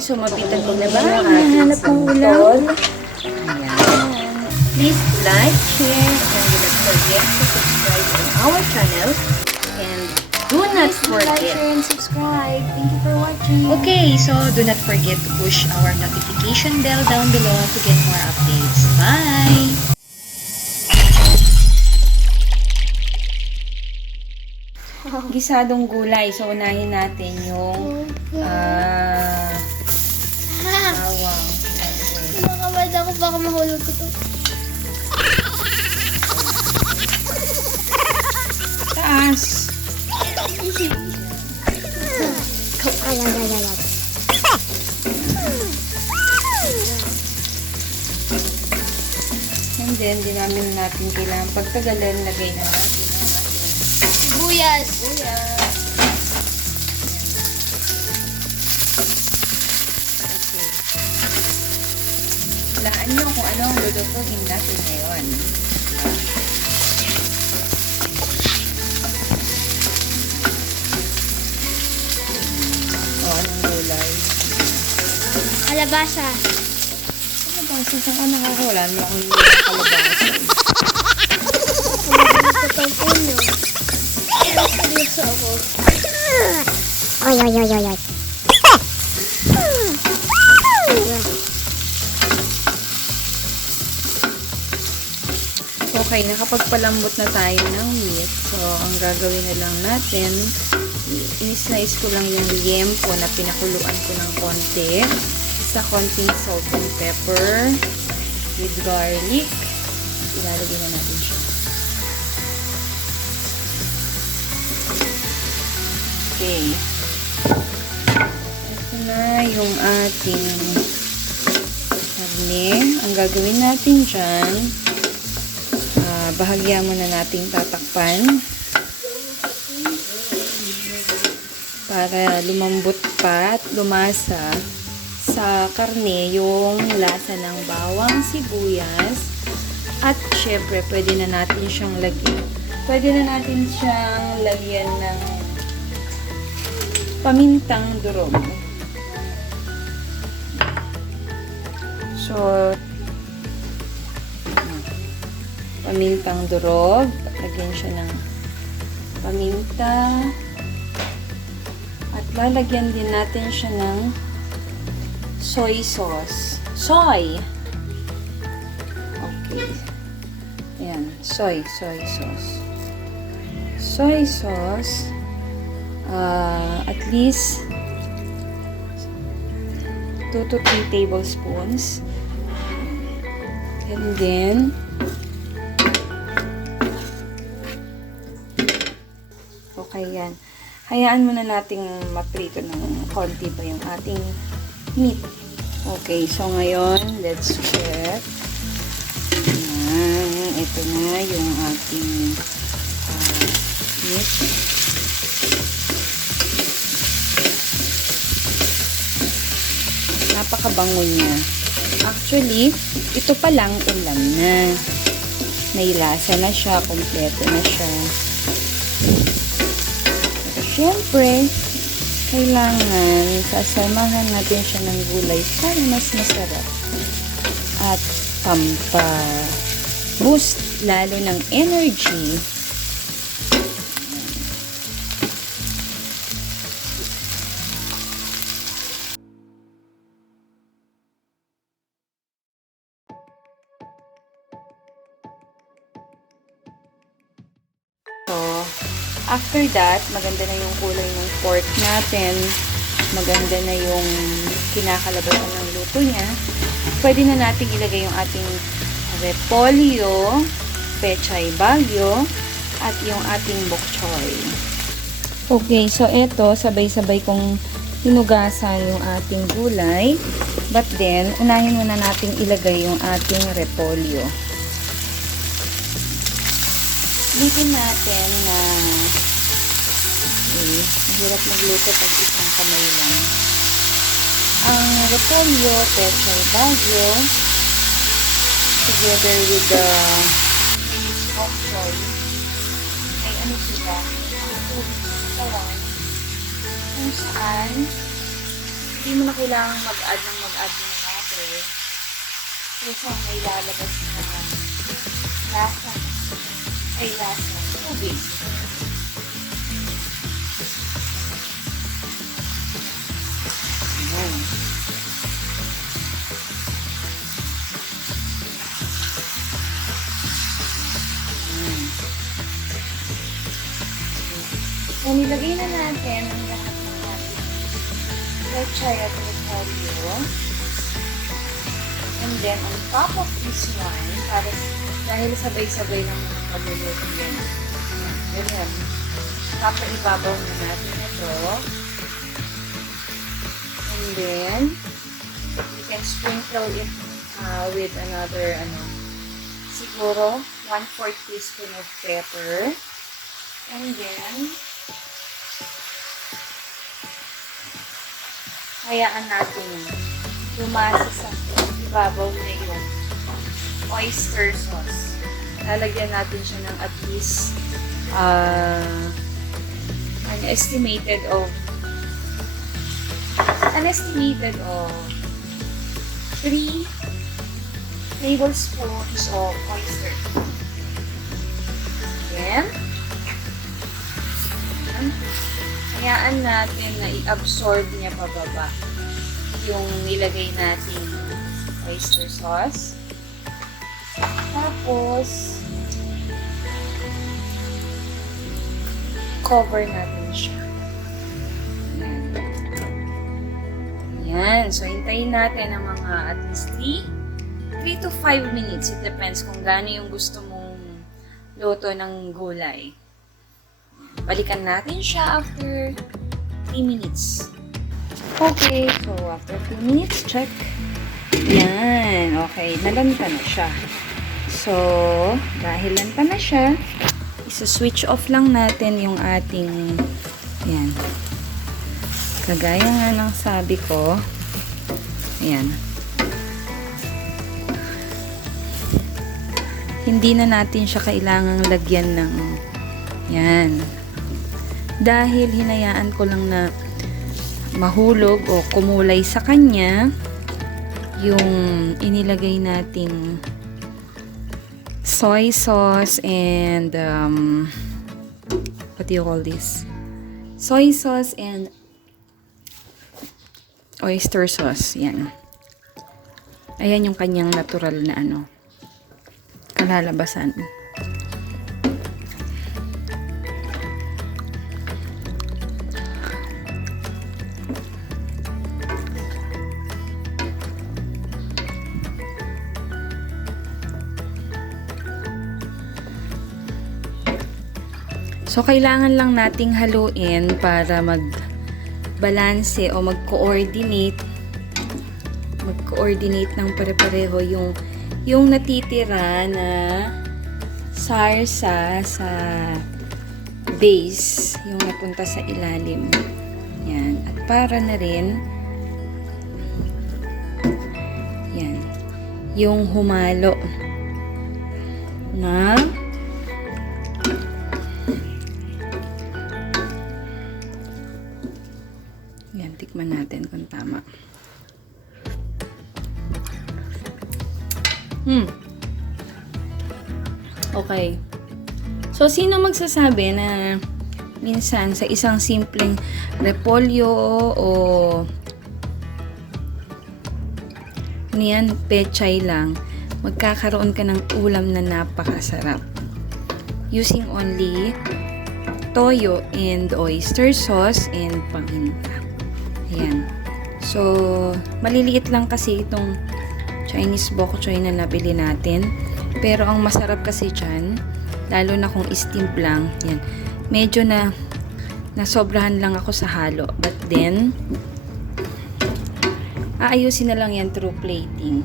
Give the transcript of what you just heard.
So, mapitan na ba ang ating santol? Ayan. Please like, share, and do not forget to subscribe to our channel. And do not forget. Like, share, and subscribe. Thank you for watching. Okay, so do not forget to push our notification bell down below to get more updates. Bye! Gisadong gulay. So, unahin natin yung bawang. Nakakabad ako, baka mahulog ko to. Taas! And then, di namin natin kailangan pagtagalan, lagay na natin ang ating Sibuyas. sibuyas. Okay. Laan nyo kung ano ang lulutuin natin ngayon. O, anong gulay? Kalabasa. Kalabasa, saan ka nakakawala? Wala akong kalabasa. Ito po nyo. Seryoso ako. Oy, oy, oy, oy, oy. Okay, nakapagpalambot na tayo ng meat. So, ang gagawin na lang natin, in-slice ko lang yung liempo na pinakuluan ko ng konti. Sa konting salt and pepper with garlic. Ilalagay na natin siya. Okay. Ito na yung ating karne. Ang gagawin natin dyan, bahagya muna nating tatakpan para lumambot pa at lumasa sa karne yung lasa ng bawang, sibuyas, at syempre pwede na natin siyang lagyan ng pamintang durog. So, pamintang durog, lagyan siya ng paminta, at lalagyan din natin siya ng soy sauce. Soy! Okay. Ayan. Soy sauce. Soy sauce. At least 2 to 3 tablespoons. And then, okay yan. Hayaan muna nating maprito ng konti pa yung ating meat. Okay, so ngayon, let's check. Ayan, ito na yung ating meat. Napakabango niya. Actually, ito pa lang ulam na. May lasa na siya, kompleto na siya. At syempre, kailangan sasamahan natin siya ng gulay para mas masarap at pampa-boost lalo ng energy. So, after that, maganda na yung kulay ng pork natin. Maganda na yung kinakalabasan ng luto niya. Pwede na natin ilagay yung ating repolyo, pechay bagyo, at yung ating bok choy. Okay, so eto, sabay-sabay kong hinugasan yung ating gulay. But then, unahin muna natin ilagay yung ating repolyo. Lipin natin na hirap magluto pag isang kamay lang. Ang repolyo, pechay bagyo, together with the bok choy, ay ano sila, kung saan Hindi mo na kailangang mag-add ng water. Kasi may lalabas na lasa. Tubig. Ayan. So, nilagay na natin ang lahat ng ating pechay at repolyo. And then, on top of this one, dahil sabay-sabay lang mga pagluluto yan. Ganyan. Tapos, ibabaw na natin ito. And then, you can sprinkle it with another, siguro, 1/4 teaspoon of pepper. And then, hayaan natin lumasa sa ibabaw na yung oyster sauce. Lalagyan natin siya ng at least an estimated of 3 tablespoons of oyster. Then, hayaan natin na i-absorb niya pababa yung nilagay nating oyster sauce. Tapos, cover natin siya. Ayan. So, hintayin natin ang mga at least 3 to 5 minutes. It depends kung gaano yung gusto mong luto ng gulay. Balikan natin siya after 3 minutes. Okay, so after 2 minutes, check. Yan, okay, nalanta na siya. So, dahil lanta na siya, isa-switch off lang natin yung ating, yan. Kagaya nga ng sabi ko, yan. Hindi na natin siya kailangang lagyan ng, yan. Dahil hinayaan ko lang na mahulog o kumulay sa kanya yung inilagay nating soy sauce and what do you call this? Soy sauce and oyster sauce. Yan. Ayan yung kanyang natural na kalalabasan. So, kailangan lang nating haluin para mag-balanse o mag-coordinate ng pare-pareho yung natitira na sarsa sa base, yung napunta sa ilalim. Yan. At para na rin, yan, yung humalo na yan, tikman natin kung tama. Okay. So, sino magsasabi na minsan sa isang simpleng repolyo o niyan, pechay lang, magkakaroon ka ng ulam na napakasarap. Using only toyo and oyster sauce and paminta. Ayan. So, maliliit lang kasi itong Chinese Bok Choy na nabili natin. Pero ang masarap kasi dyan, lalo na kung steamed lang, yan. Medyo nasobrahan lang ako sa halo. But then, aayusin na lang yan through plating.